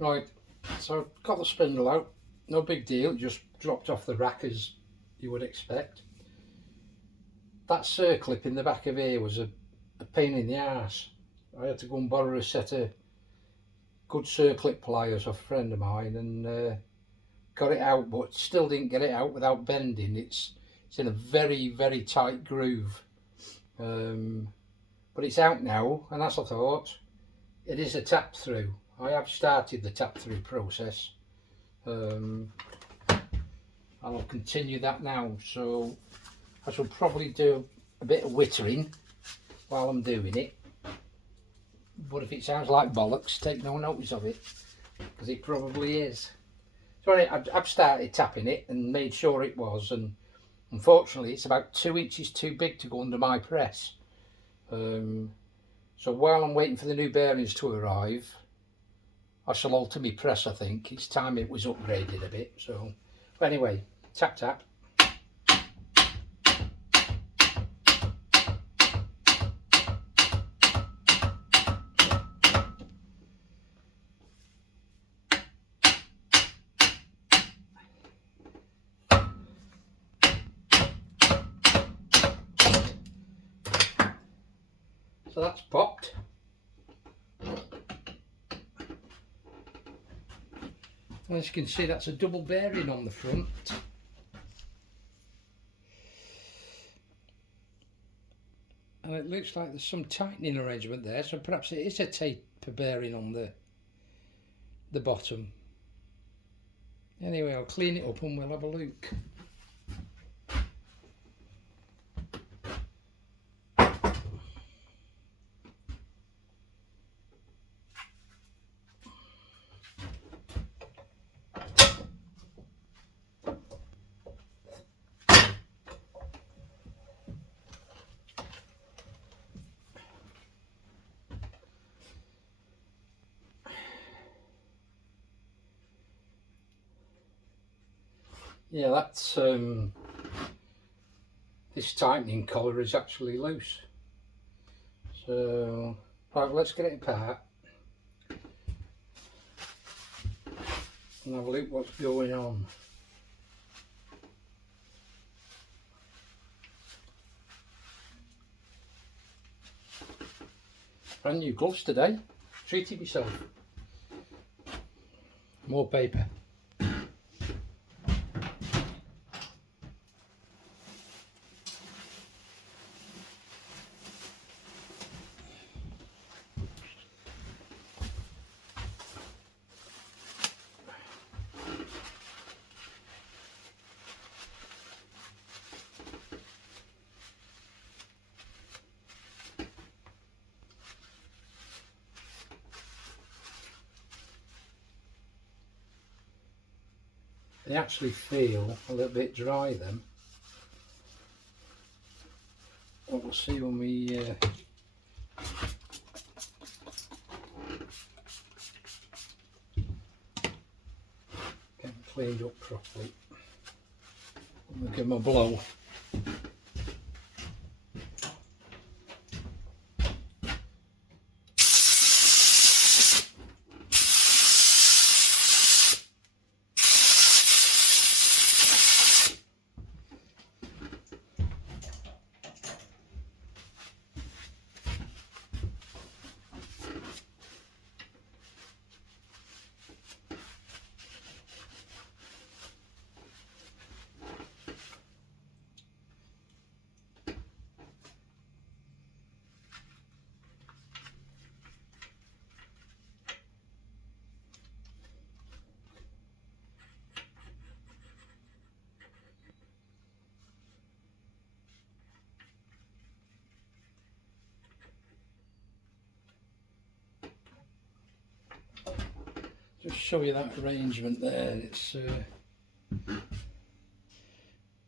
Right, so I've got the spindle out, no big deal, just dropped off the rack as you would expect. That circlip in the back of here was a pain in the arse. I had to go and borrow a set of good circlip pliers off a friend of mine and got it out, but still didn't get it out without bending. It's in a very, very tight groove. But it's out now, and as I thought, it is a tap through. I have started the tap through process. I'll continue that now, so I shall probably do a bit of wittering while I'm doing it. But if it sounds like bollocks, take no notice of it, because it probably is. So anyway, I've started tapping it and made sure it was, and unfortunately it's about 2 inches too big to go under my press. So while I'm waiting for the new bearings to arrive, I shall alter my press. I think it's time it was upgraded a bit. So but anyway, tap tap. So that's popped. As you can see, that's a double bearing on the front. And it looks like there's some tightening arrangement there, so perhaps it is a taper bearing on the bottom. Anyway, I'll clean it up and we'll have a look. Yeah, that's this tightening collar is actually loose. So right, let's get it apart and have a look what's going on. Brand new gloves today. Treated myself. More paper. They actually feel a little bit dry then. What we'll see when we get them cleaned up properly. We'll give them a blow. Just show you that arrangement there. It's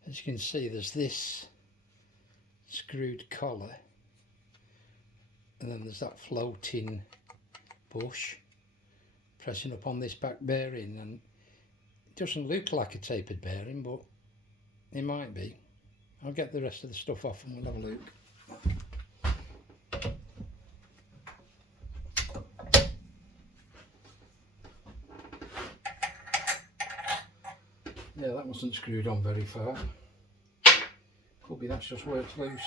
as you can see, there's this screwed collar, and then there's that floating bush pressing up on this back bearing, and it doesn't look like a tapered bearing, but it might be. I'll get the rest of the stuff off and we'll have a look. Yeah, that wasn't screwed on very far. Could be that's just worked loose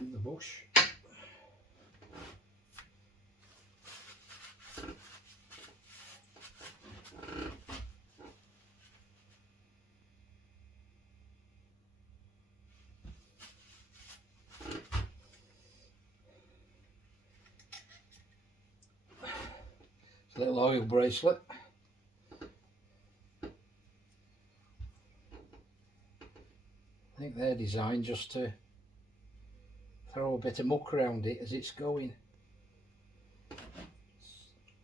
in the bush. It's a little oil bracelet. I think they're designed just to throw a bit of muck around it as it's going.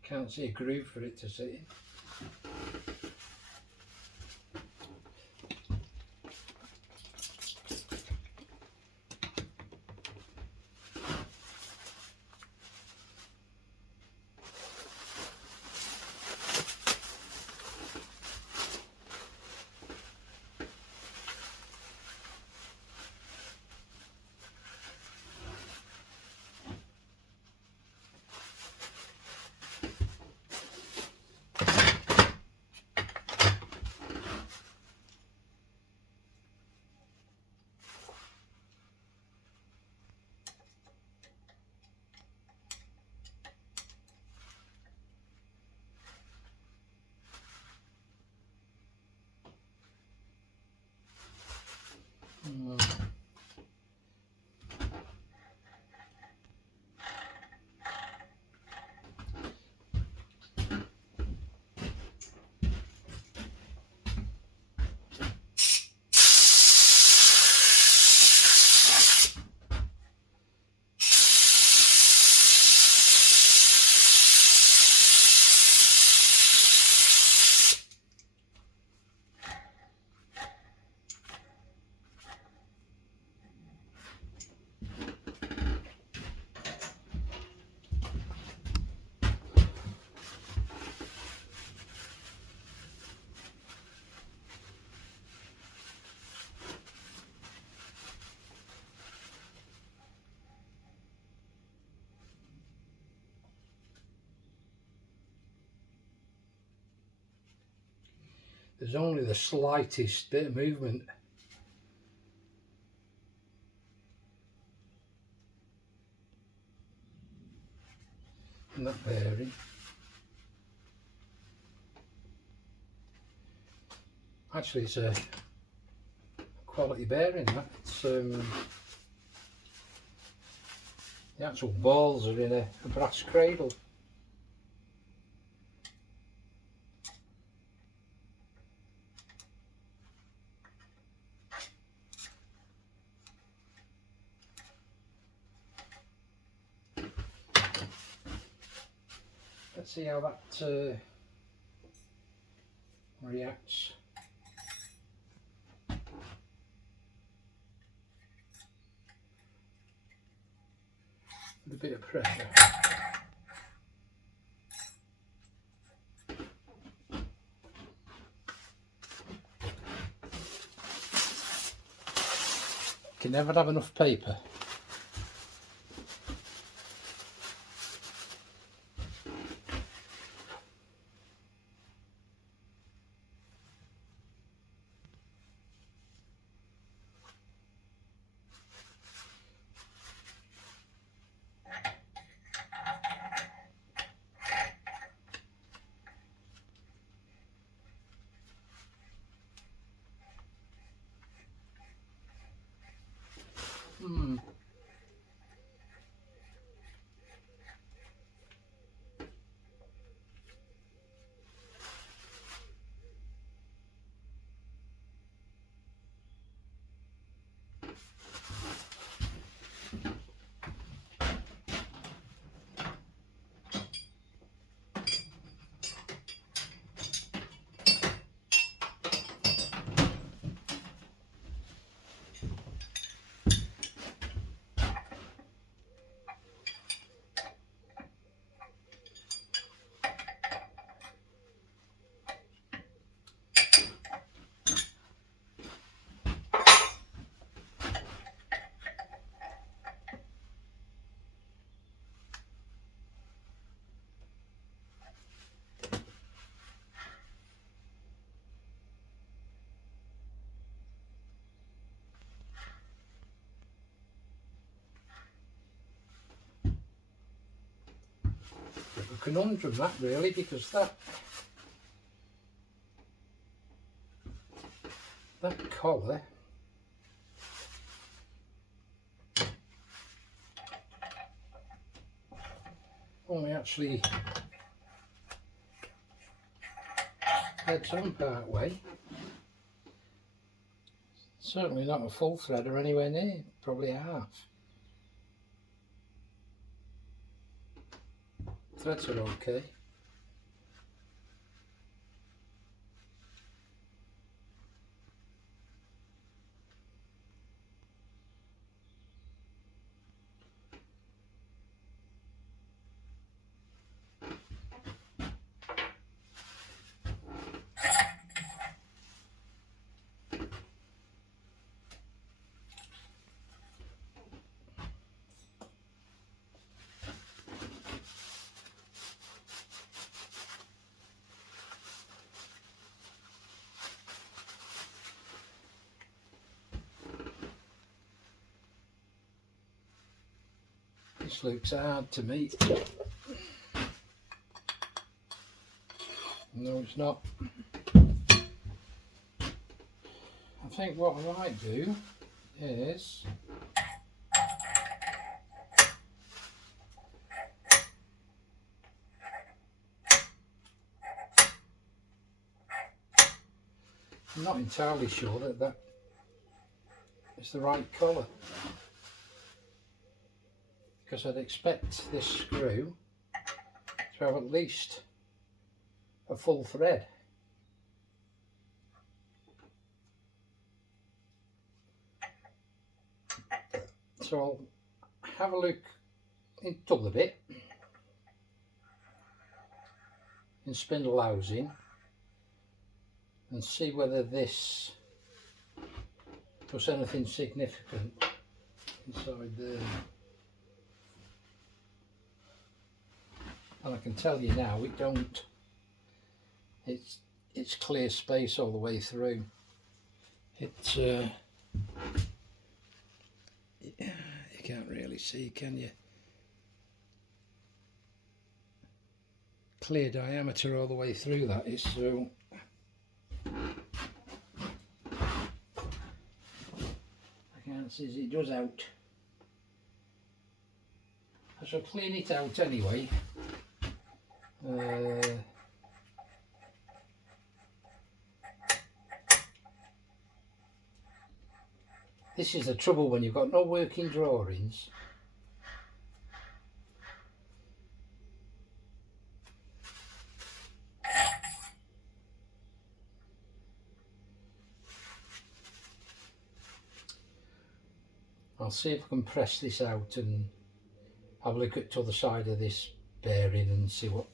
Can't see a groove for it to sit in. There's only the slightest bit of movement. In that bearing. Actually, it's a quality bearing. That it's the actual balls are in a brass cradle. Let's see how that reacts. With a bit of pressure. Can never have enough paper. conundrum, that really, because that collar only actually heads on part way. Certainly not a full thread or anywhere near, probably half. Threads are okay. This looks hard to me. No, it's not. I think what I might do is I'm not entirely sure that is the right colour, because I'd expect this screw to have at least a full thread. So I'll have a look into the bit in spindle housing and see whether this was anything significant inside there. And I can tell you now, it don't. It's clear space all the way through. It's you can't really see, can you? Clear diameter all the way through, that is. So I can't see as it does out. I shall clean it out anyway. This is the trouble when you've got no working drawings. I'll see if I can press this out and have a look at the other side of this bearing and see what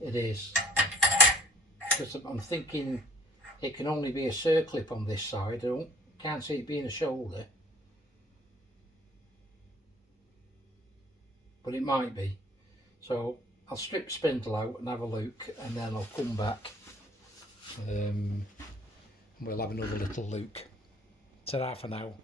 it is. Because I'm thinking it can only be a circlip on this side. I can't see it being a shoulder, but it might be. So I'll strip spindle out and have a look, and then I'll come back and we'll have another little look. Ta-ra for now.